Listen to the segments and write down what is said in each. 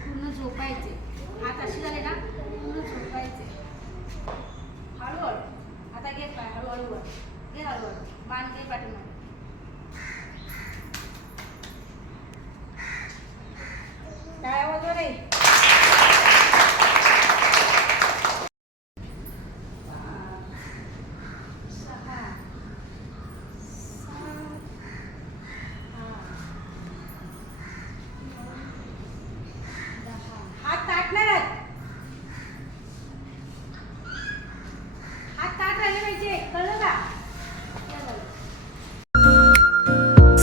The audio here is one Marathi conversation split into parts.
पूर्ण झोपायचे. हात अशी झाले ना पूर्ण झोपायचे. हळूहळू आता घे पाय, हळूहळू वर घे, हळूहळू मान घे पाठीमागे. काय आवाज रे? हात ताटणार आहेत. हात ताट राहिले पाहिजे, कळलं का?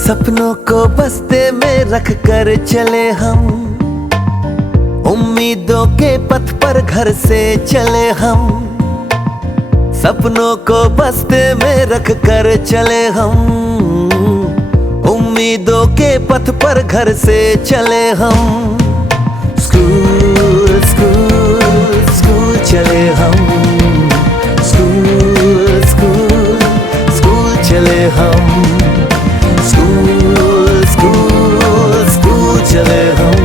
सपनों को बस्ते में रख कर चले हम, उम्मीदों के पथ पर घर से चले हम। सपनों को बस्ते में रख कर चले हम, उम्मीदों के पथ पर घर से चले हम। स्कूल स्कूल स्कूल चले हम, स्कूल स्कूल स्कूल चले हम, स्कूल स्कूल स्कूल चले हम।